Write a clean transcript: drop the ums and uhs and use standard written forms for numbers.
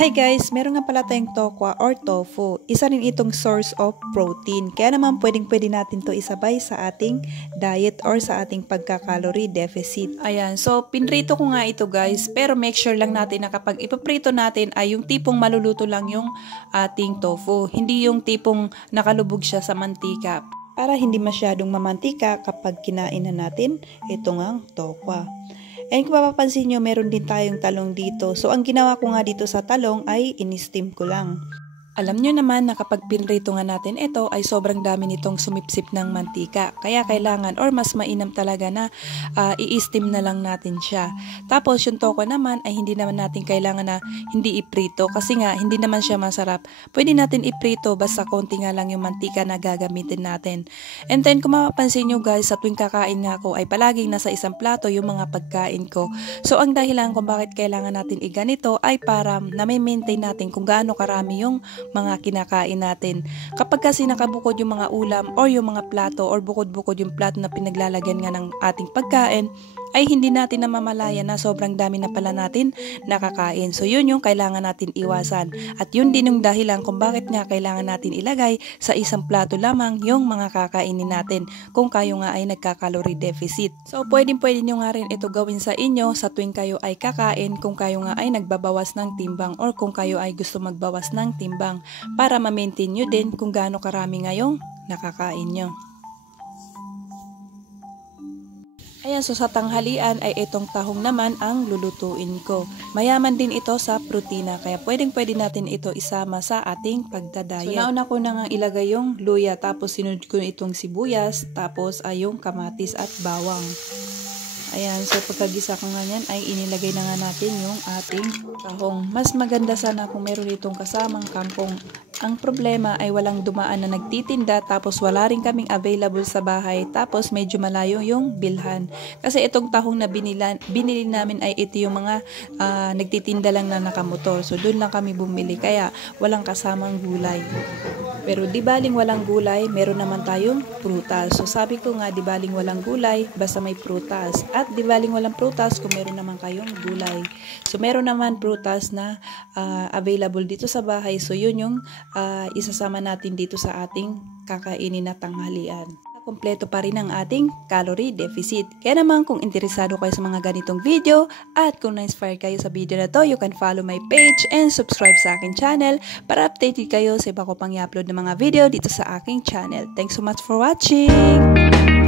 Hi guys, meron nga pala tayong tokwa or tofu. Isa rin itong source of protein. Kaya naman pwedeng-pwede natin to isabay sa ating diet or sa ating pagka-calorie deficit. Ayan, so pinrito ko nga ito guys, pero make sure lang natin na kapag ipaprito natin ay yung tipong maluluto lang yung ating tofu. Hindi yung tipong nakalubog siya sa mantika. Para hindi masyadong mamantika kapag kinain na natin ito ngang tokwa. And kung mapapansin nyo, meron din tayong talong dito. So, ang ginawa ko nga dito sa talong ay in-steam ko lang. Alam nyo naman na kapag pinrito nga natin ito ay sobrang dami nitong sumipsip ng mantika. Kaya kailangan or mas mainam talaga na i-steam na lang natin siya. Tapos yung tokwa naman ay hindi naman natin kailangan na hindi iprito kasi nga hindi naman siya masarap. Pwede natin iprito basta konti nga lang yung mantika na gagamitin natin. And then kung mapapansin nyo guys, sa tuwing kakain nga ako ay palaging nasa isang plato yung mga pagkain ko. So ang dahilan kung bakit kailangan natin iganito ay para na-maintain natin kung gaano karami yung mga kinakain natin. Kapag kasi nakabukod yung mga ulam or yung mga plato or bukod-bukod yung plato na pinaglalagyan nga ng ating pagkain, ay hindi natin namamalayan na sobrang dami na pala natin nakakain. So yun yung kailangan natin iwasan. At yun din yung dahilan kung bakit nga kailangan natin ilagay sa isang plato lamang yung mga kakainin natin kung kayo nga ay nagka-calorie deficit. So pwede nyo nga rin ito gawin sa inyo sa tuwing kayo ay kakain kung kayo nga ay nagbabawas ng timbang or kung kayo ay gusto magbawas ng timbang para ma-maintain nyo din kung gaano karami ngayong nakakain nyo. Ayan, so sa tanghalian ay itong tahong naman ang lulutuin ko. Mayaman din ito sa protina, kaya pwedeng-pwede natin ito isama sa ating pagdadayat. So nauna ko na nga ilagay yung luya, tapos sinunod ko itong sibuyas, tapos ay yung kamatis at bawang. Ayan, so pagkagisa ko nga yan ay inilagay na nga natin yung ating tahong. Mas maganda sana kung meron itong kasamang kangkong. Ang problema ay walang dumaan na nagtitinda tapos wala rin kaming available sa bahay tapos medyo malayo yung bilhan. Kasi itong tahong na binili namin ay ito yung mga nagtitinda lang na nakamotor. So doon lang kami bumili kaya walang kasamang gulay. Pero di baling walang gulay, meron naman tayong prutas. So sabi ko nga di baling walang gulay, basta may prutas. At di baling walang prutas kung meron naman kayong gulay. So meron naman prutas na available dito sa bahay. So yun yung isasama natin dito sa ating kakainin na tanghalian. Kompleto pa rin ang ating calorie deficit. Kaya naman kung interesado kayo sa mga ganitong video at kung na-inspire kayo sa video na to, you can follow my page and subscribe sa aking channel para updated kayo sa iba ko pang i-upload ng mga video dito sa aking channel. Thanks so much for watching!